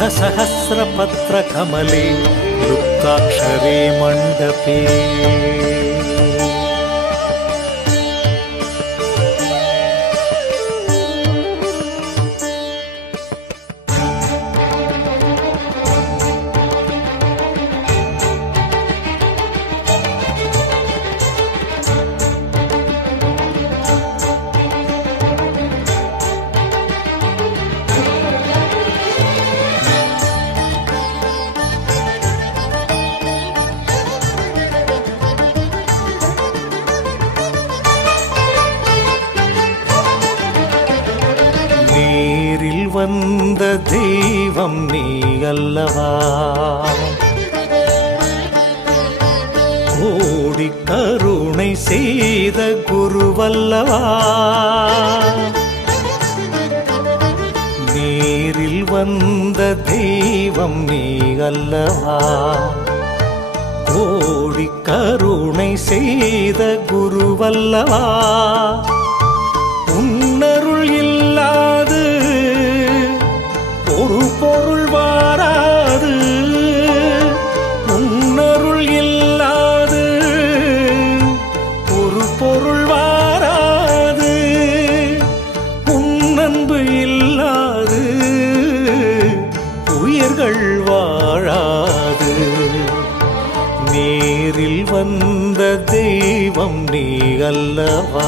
नित्योद्बुद्धसहस्रपत्रकमले लुप्ताक्षरे मण्डपे நேரில் தெய்வம் நீ அல்லவா? ஓடி கருணை செய்த குருவல்லவா? நேரில் வந்த தெய்வம் நீ அல்லவா? ஓடி கருணை செய்த குருவல்லவா? அல்லவா?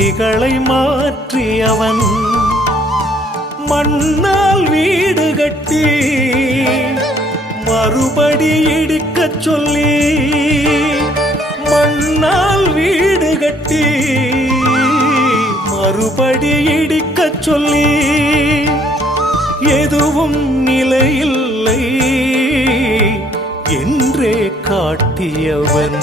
விதிகளை மாற்றியவன் மண்ணால் வீடு கட்டி மறுபடி இடிக்கச் சொல்லி மண்ணால் வீடு கட்டி மறுபடி இடிக்கச் சொல்லி எதுவும் நிலையில்லை என்றே காட்டியவன்.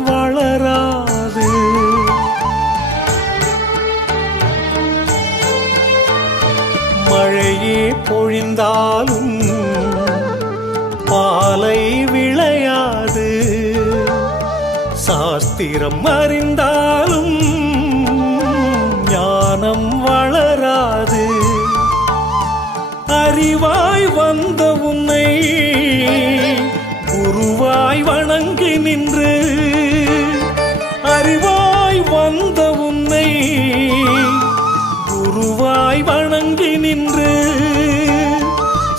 சாஸ்திரம் அறிந்தாலும் ஞானம் வளராது. அறிவாய் வந்த உன்னை குருவாய் வணங்கி நின்று அறிவாய் வந்த உன்னை குருவாய் வணங்கி நின்று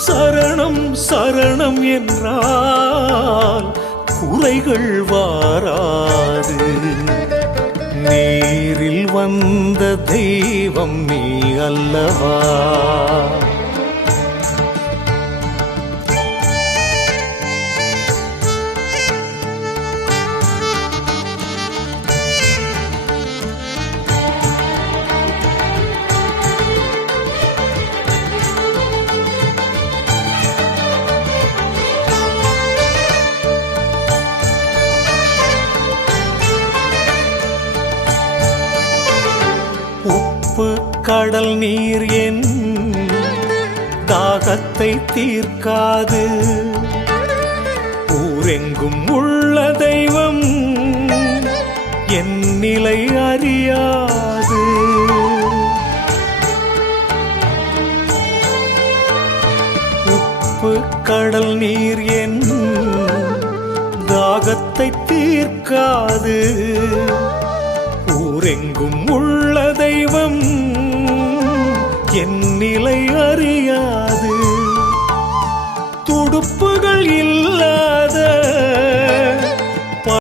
சரணம் சரணம் என்றால் குறைகள் வாராது. நீரில் வந்த தெய்வம் நீ அல்லவா? கடல் நீர் என் தாகத்தை தீர்க்காது. ஊரெங்கும் உள்ள தெய்வம் என் நிலை அறியாது. உப்பு கடல் நீர் என் தாகத்தை தீர்க்காது. ஊரெங்கும் உள்ள தெய்வம் என் நிலை அறியாது. துடுப்புகள் இல்லாத